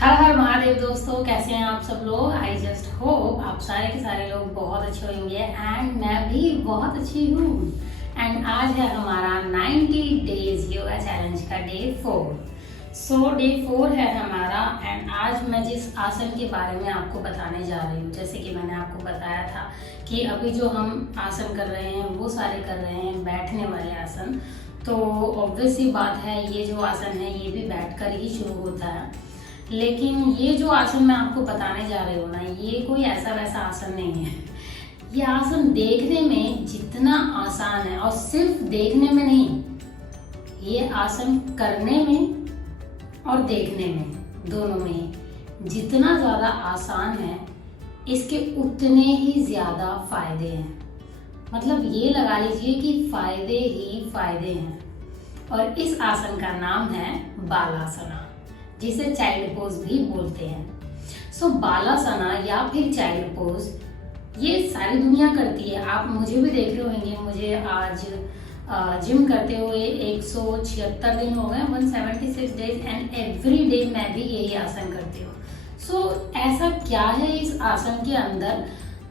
हर हर महादेव दोस्तों, कैसे हैं आप सब लोग। आई जस्ट होप आप सारे के सारे लोग बहुत अच्छे होंगे एंड मैं भी बहुत अच्छी हूँ। एंड आज है हमारा 90 डेज योगा चैलेंज का डे 4। सो डे 4 है हमारा एंड आज मैं जिस आसन के बारे में आपको बताने जा रही हूँ, जैसे कि मैंने आपको बताया था कि अभी जो हम आसन कर रहे हैं वो सारे कर रहे हैं बैठने वाले आसन। तो ऑब्वियस सी बात है, ये जो आसन है ये भी बैठकर ही शुरू होता है। लेकिन ये जो आसन मैं आपको बताने जा रही हूँ ना, ये कोई ऐसा वैसा आसन नहीं है। ये आसन देखने में जितना आसान है, और सिर्फ देखने में नहीं, ये आसन करने में और देखने में दोनों में जितना ज़्यादा आसान है, इसके उतने ही ज़्यादा फायदे हैं। मतलब ये लगा लीजिए कि फायदे ही फायदे हैं। और इस आसन का नाम है बालासना, जिसे चाइल्ड पोज भी बोलते हैं। सो बालासना या फिर चाइल्ड पोज ये सारी दुनिया करती है। आप मुझे भी देख रहे होंगे, मुझे आज जिम करते हुए 176 दिन हो गए, 176 डेज, एंड एवरी डे मैं भी यही आसन करती हूँ। सो ऐसा क्या है इस आसन के अंदर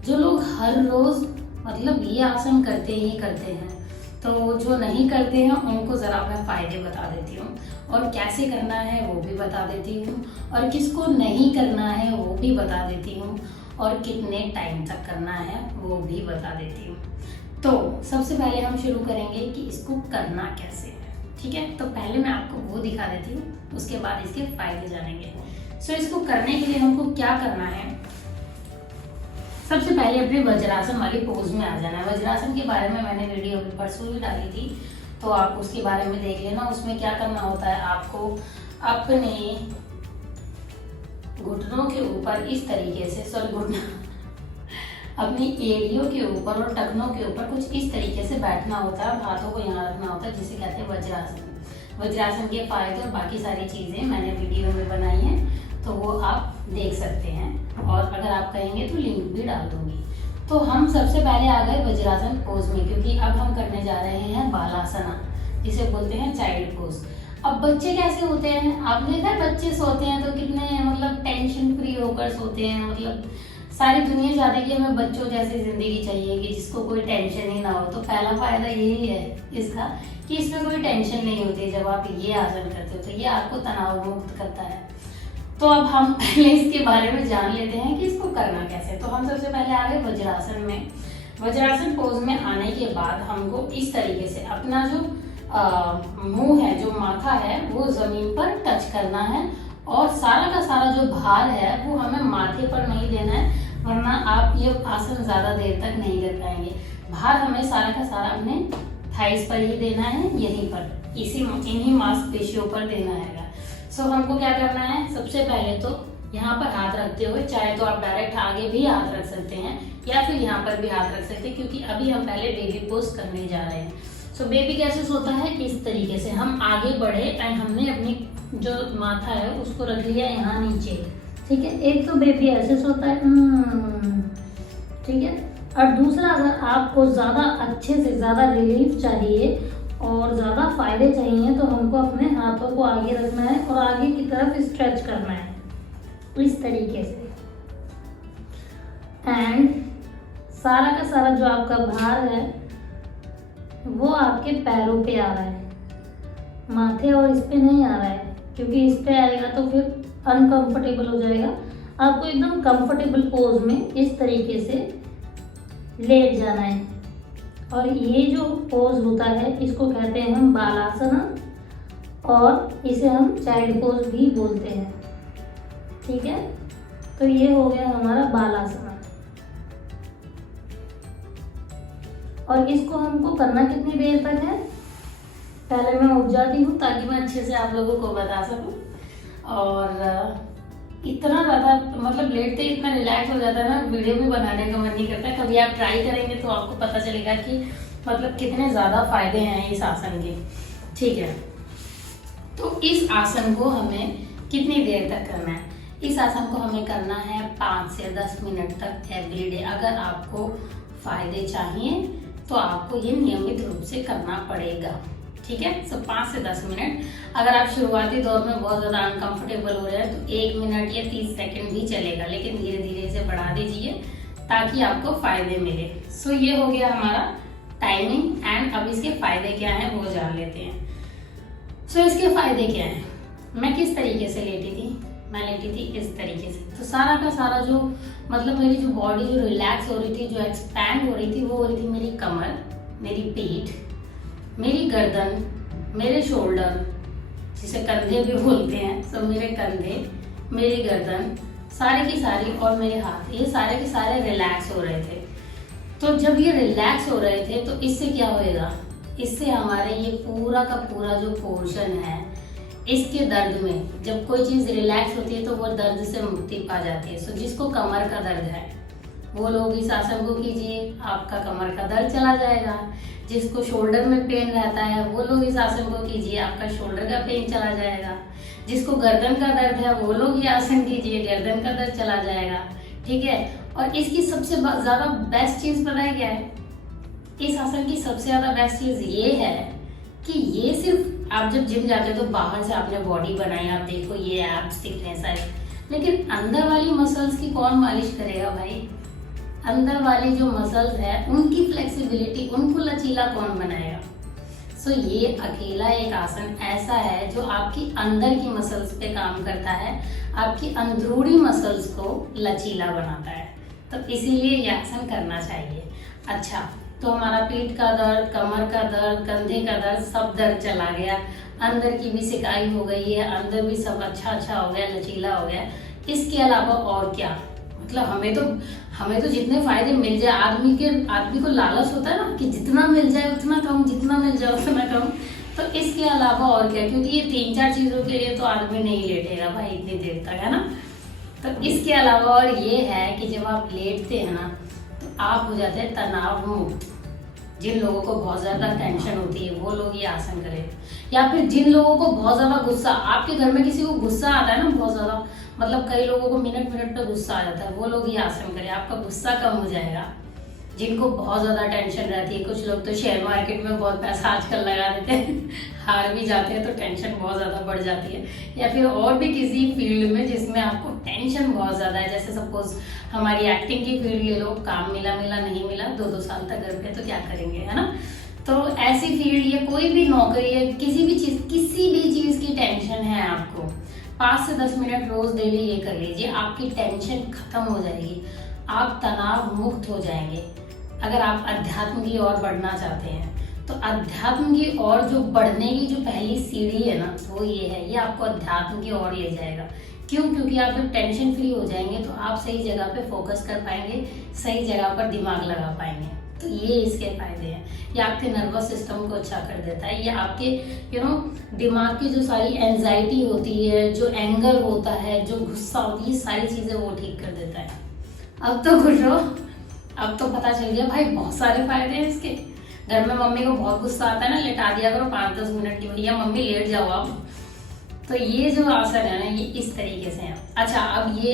जो लोग हर रोज मतलब ये आसन करते ही करते हैं। तो जो नहीं करते हैं उनको ज़रा मैं फ़ायदे बता देती हूँ, और कैसे करना है वो भी बता देती हूँ, और किसको नहीं करना है वो भी बता देती हूँ, और कितने टाइम तक करना है वो भी बता देती हूँ। तो सबसे पहले हम शुरू करेंगे कि इसको करना कैसे है, ठीक है। तो पहले मैं आपको वो दिखा देती हूँ, उसके बाद इसके फ़ायदे जानेंगे। सो इसको करने के लिए हमको क्या करना है, सबसे पहले अपने वज्रासन वाली पोज में आ जाना है। वज्रासन के बारे में मैंने वीडियो अभी परसों भी डाली थी, तो आप उसके बारे में देख लेना। उसमें क्या करना होता है, आपको अपने घुटनों के ऊपर इस तरीके से, अपनी एड़ियों के ऊपर और टखनों के ऊपर कुछ इस तरीके से बैठना होता है। हाथों को यहाँ रखना होता है, जिसे कहते हैं वज्रासन। वज्रासन के फायदे और बाकी सारी चीजें मैंने वीडियो में बनाई हैं, तो वो आप देख सकते हैं, और अगर आप कहेंगे तो लिंक भी डाल दूंगी। तो हम सबसे पहले आ गए वज्रासन पोज में, क्योंकि अब हम करने जा रहे हैं बालासना, जिसे बोलते हैं चाइल्ड पोज। अब बच्चे कैसे होते हैं, आपने देखा है बच्चे सोते हैं तो कितने मतलब टेंशन फ्री होकर सोते हैं। मतलब सारी दुनिया चाहती है कि हमें बच्चों जैसी जिंदगी चाहिए, कि जिसको कोई टेंशन ही ना हो। तो पहला फायदा यही है इसका कि इसमें कोई टेंशन नहीं होती जब आप ये आसन करते हो, तो ये आपको तनाव मुक्त करता है। तो अब हम पहले इसके बारे में जान लेते हैं कि इसको करना कैसे। तो हम सबसे पहले आ गए वज्रासन में। वज्रासन पोज में आने के बाद हमको इस तरीके से अपना जो मुंह है, जो माथा है, वो जमीन पर टच करना है, और सारा का सारा जो भार है वो हमें माथे पर नहीं देना है, वरना आप ये आसन ज्यादा देर तक नहीं कर पाएंगे। भार हमें सारा का सारा अपने थाइस पर ही देना है, यहीं पर इन्हीं मांसपेशियों पर देना है। सो हमको क्या करना है, सबसे पहले तो यहाँ पर हाथ रखते हुए, चाहे तो आप डायरेक्ट आगे भी हाथ रख सकते हैं या फिर यहाँ पर भी हाथ रख सकते हैं, क्योंकि अभी हम पहले बेबी पोज करने जा रहे हैं। सो बेबी कैसे सोता है, इस तरीके से हम आगे बढ़े एंड हमने अपनी जो माथा है उसको रख लिया यहाँ नीचे, ठीक है। एक तो बेबी ऐसे सोता है, ठीक है। और दूसरा, अगर आपको ज्यादा अच्छे से ज्यादा रिलीफ चाहिए और ज़्यादा फायदे चाहिए, तो हमको अपने हाथों को आगे रखना है और आगे की तरफ स्ट्रेच करना है इस तरीके से। एंड सारा का सारा जो आपका भार है वो आपके पैरों पे आ रहा है, माथे और इस पे नहीं आ रहा है, क्योंकि इस पे आएगा तो फिर अनकंफर्टेबल हो जाएगा। आपको एकदम कंफर्टेबल पोज में इस तरीके से लेट जाना है। और ये जो पोज होता है इसको कहते हैं हम बालासना, और इसे हम चाइल्ड पोज भी बोलते हैं, ठीक है। तो ये हो गया हमारा बालासना। और इसको हमको करना कितनी देर तक है, पहले मैं उठ जाती हूँ ताकि मैं अच्छे से आप लोगों को बता सकूँ। और इतना ज़्यादा मतलब लेटते ही इतना रिलैक्स हो जाता है ना, वीडियो भी बनाने का मन नहीं करता। कभी आप ट्राई करेंगे तो आपको पता चलेगा कि मतलब कितने ज़्यादा फायदे हैं इस आसन के, ठीक है। तो इस आसन को हमें कितनी देर तक करना है, इस आसन को हमें करना है 5 से 10 मिनट तक एवरीडे। अगर आपको फायदे चाहिए तो आपको ये नियमित रूप से करना पड़ेगा, ठीक है। सो 5 से 10 मिनट। अगर आप शुरुआती दौर में बहुत ज़्यादा अनकंफर्टेबल हो रहे हैं तो 1 मिनट या 30 सेकंड भी चलेगा, लेकिन धीरे धीरे इसे बढ़ा दीजिए ताकि आपको फायदे मिले। सो ये हो गया हमारा टाइमिंग। एंड अब इसके फायदे क्या हैं वो जान लेते हैं। सो इसके फायदे क्या हैं? मैं किस तरीके से लेटी थी? मैं लेटी थी इस तरीके से। तो सारा का सारा जो मतलब मेरी जो बॉडी जो रिलैक्स हो रही थी, जो एक्सपैंड हो रही थी, वो हो रही थी मेरी कमर, मेरी पीठ, मेरी गर्दन, मेरे शोल्डर जिसे कंधे भी बोलते हैं, सब मेरे कंधे, मेरी गर्दन, सारे की सारी और मेरे हाथ, ये सारे के सारे रिलैक्स हो रहे थे। तो जब ये रिलैक्स हो रहे थे तो इससे क्या होएगा? इससे हमारे ये पूरा का पूरा जो पोर्शन है इसके दर्द में, जब कोई चीज़ रिलैक्स होती है तो वो दर्द से मुक्ति पा जाती है। सो जिसको कमर का दर्द है वो लोग इस आसन को कीजिए, आपका कमर का दर्द चला जाएगा। जिसको शोल्डर में पेन रहता है वो लोग इस आसन को कीजिए, आपका शोल्डर का पेन चला जाएगा। जिसको गर्दन का दर्द है वो लोग ये आसन कीजिए, गर्दन का दर्द चला जाएगा, ठीक है। और इसकी सबसे ज़्यादा बेस्ट चीज़ पता है क्या है? इस आसन की सबसे ज़्यादा बेस्ट चीज़ ये है कि ये सिर्फ आप जब जिम जाते हो तो बाहर से आपने बॉडी बनाई, आप देखो ये एब्स दिख रहे हैं सारे, लेकिन अंदर वाली मसल्स की कौन मालिश करेगा भाई? अंदर वाली जो मसल्स है उनकी फ्लेक्सिबिलिटी, उनको लचीला कौन बनाएगा? सो ये अकेला एक आसन ऐसा है जो आपकी अंदर की मसल्स पे काम करता है, आपकी अंदरूनी मसल्स को लचीला बनाता है। तो इसीलिए ये आसन करना चाहिए। अच्छा, तो हमारा पीठ का दर्द, कमर का दर्द, कंधे का दर्द, सब दर्द चला गया, अंदर की भी सिकाई हो गई है, अंदर भी सब अच्छा हो गया, लचीला हो गया। इसके अलावा और क्या? मतलब हमें तो जितने फायदे मिल जाए, आदमी को लालच होता है ना कि जितना मिल जाए उतना कम, जितना मिल जाए उतना कम। तो इसके अलावा और क्या? क्योंकि ये 3-4 चीजों के लिए तो आदमी नहीं लेटेगा भाई इतनी देर तक, है ना। तो इसके अलावा और ये है कि जब आप लेटते हैं ना तो आप हो जाते हैं तनाव मुक्त। जिन लोगों को बहुत ज्यादा टेंशन होती है वो लोग ये आसन करें, या फिर जिन लोगों को बहुत ज्यादा गुस्सा, आपके घर में किसी को गुस्सा आता है ना बहुत ज्यादा, मतलब कई लोगों को मिनट पे गुस्सा आ जाता है, वो लोग ये आसन करें, आपका गुस्सा कम हो जाएगा। जिनको बहुत ज्यादा टेंशन रहती है, कुछ लोग तो शेयर मार्केट में बहुत पैसा आजकल लगा देते हैं, हार भी जाते हैं तो टेंशन बहुत ज्यादा बढ़ जाती है। या फिर और भी किसी फील्ड में जिसमें आपको टेंशन बहुत ज्यादा है, जैसे सपोज हमारी एक्टिंग की फील्ड ले लो, काम मिला नहीं मिला, 2-2 साल तक घर पे, तो क्या करेंगे, है ना। तो ऐसी फील्ड या कोई भी नौकरी है, किसी भी चीज की टेंशन है आपको, 5 से 10 मिनट रोज डेली ये कर लीजिए, आपकी टेंशन खत्म हो जाएगी, आप तनाव मुक्त हो जाएंगे। अगर आप अध्यात्म की ओर बढ़ना चाहते हैं तो अध्यात्म की ओर जो बढ़ने की जो पहली सीढ़ी है ना वो ये है, ये आपको अध्यात्म की ओर ले जाएगा। क्यों? क्योंकि आप जब टेंशन फ्री हो जाएंगे तो आप सही जगह पे फोकस कर पाएंगे, सही जगह पर दिमाग लगा पाएंगे। तो ये इसके फायदे हैं। ये आपके नर्वस सिस्टम को अच्छा कर देता है, ये आपके दिमाग की जो सारी एंजाइटी होती है, जो एंगर होता है, जो गुस्सा होती है, ये सारी चीजें वो ठीक कर देता है। अब तो खुश हो, अब तो पता चल गया भाई, बहुत सारे फायदे हैं इसके। घर में मम्मी को बहुत गुस्सा आता है ना, लेटा दिया करो 5-10 मिनट की, भैया मम्मी लेट जाओ आप। तो ये जो आसन है ना ये इस तरीके से है। अच्छा, अब ये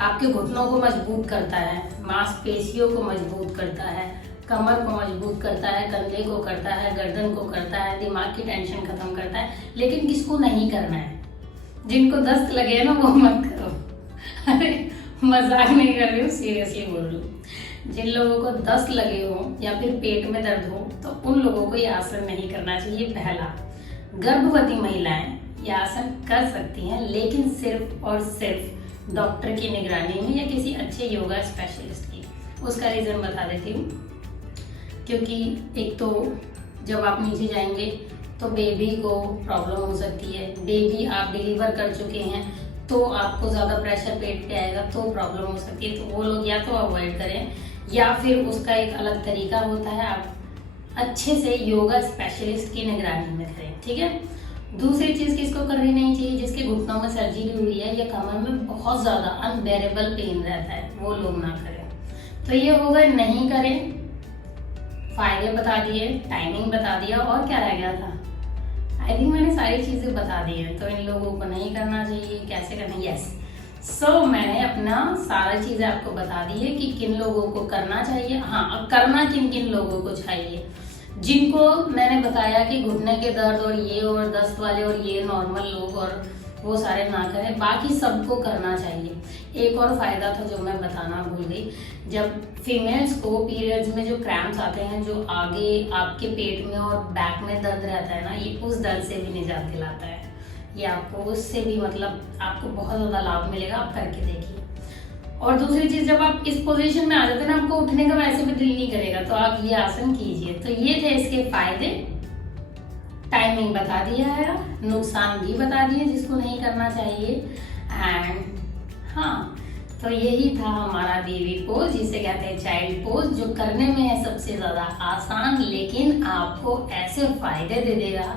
आपके घुटनों को मजबूत करता है, मांसपेशियों को मजबूत करता है, कमर को मजबूत करता है, कंधे को करता है, गर्दन को करता है, दिमाग की टेंशन खत्म करता है। लेकिन किसको नहीं करना है? जिनको दस्त लगे ना वो मत करो। अरे मजाक नहीं कर रही हूँ, सीरियसली बोल रही हूँ। जिन लोगों को दस्त लगे हो या फिर पेट में दर्द हो तो उन लोगों को ये आसन नहीं करना चाहिए। पहला, गर्भवती महिलाएं ये आसन कर सकती हैं, लेकिन सिर्फ और सिर्फ डॉक्टर की निगरानी में या किसी अच्छे योगा स्पेशलिस्ट की। उसका रीजन बता देती हूँ। क्योंकि एक तो जब आप नीचे जाएंगे तो बेबी को प्रॉब्लम हो सकती है, बेबी आप डिलीवर कर चुके हैं तो आपको ज़्यादा प्रेशर पेट पे आएगा तो प्रॉब्लम हो सकती है। तो वो लोग या तो अवॉइड करें, या फिर उसका एक अलग तरीका होता है, आप अच्छे से योगा स्पेशलिस्ट की निगरानी में करें, ठीक है। दूसरी चीज़ किसको करनी नहीं चाहिए? जिसके घुटनों में सर्जरी हुई है या कमर में बहुत ज़्यादा अनबेरेबल पेन रहता है, वो लोग ना करें। तो ये हो गए नहीं करें, फायदे बता दिए, टाइमिंग बता दिया, और क्या रह गया था? आई थिंक मैंने सारी चीजें बता दी है। तो इन लोगों को नहीं करना चाहिए, कैसे करना, यस। सो मैंने अपना सारा चीजें आपको बता दी है कि किन लोगों को करना चाहिए। हाँ, अब करना किन किन लोगों को चाहिए। जिनको मैंने बताया कि घुटने के दर्द और दस्त वाले और ये नॉर्मल लोग और वो सारे ना करें, बाकी सबको करना चाहिए। एक और फायदा था जो मैं बताना भूल गई, जब फीमेल्स को पीरियड्स में जो क्रैम्प्स आते हैं, जो आगे आपके पेट में और बैक में दर्द रहता है ना, ये उस दर्द से भी निजात दिलाता है। ये आपको उससे भी मतलब आपको बहुत ज़्यादा लाभ मिलेगा, आप करके देखिए। और दूसरी चीज, जब आप इस पोजीशन में आ जाते हैं ना, आपको उठने का वैसे भी दिल नहीं करेगा, तो आप ये आसन कीजिए। तो ये थे इसके फायदे, टाइमिंग बता दिया है, नुकसान भी बता दिए जिसको नहीं करना चाहिए। एंड हाँ, तो यही था हमारा बेबी पोज, जिसे कहते हैं चाइल्ड पोज, जो करने में है सबसे ज्यादा आसान, लेकिन आपको ऐसे फायदे दे देगा,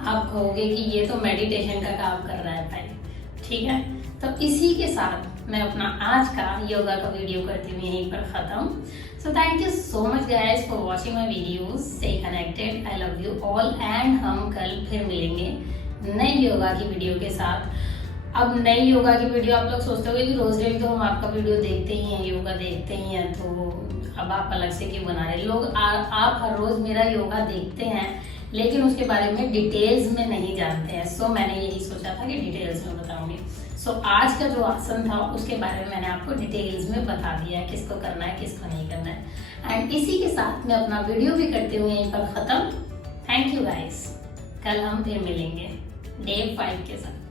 आप कहोगे कि ये तो मेडिटेशन का काम कर रहा है भाई। ठीक है, तो इसी के साथ मैं अपना आज का योगा का वीडियो करती हूँ यहीं पर खत्म। So thank you so much guys for watching my videos, stay connected, I love you all. And हम कल फिर मिलेंगे नई योगा की वीडियो के साथ। अब नई योगा की वीडियो, आप लोग सोचते होंगे कि रोज डेली तो हम आपका वीडियो देखते ही हैं, योगा देखते ही हैं, तो अब आप अलग से क्यों बना रहे लोग। आप हर रोज मेरा योगा देखते हैं, लेकिन उसके बारे में डिटेल्स में नहीं जानते हैं। सो मैंने यही सोचा था कि डिटेल्स में बताऊंगी। सो आज का जो आसन था उसके बारे में मैंने आपको डिटेल्स में बता दिया है, किसको करना है किसको नहीं करना है। एंड इसी के साथ मैं अपना वीडियो भी करती हूँ यहीं पर खत्म। थैंक यू गाइस, कल हम फिर मिलेंगे डे 5 के साथ।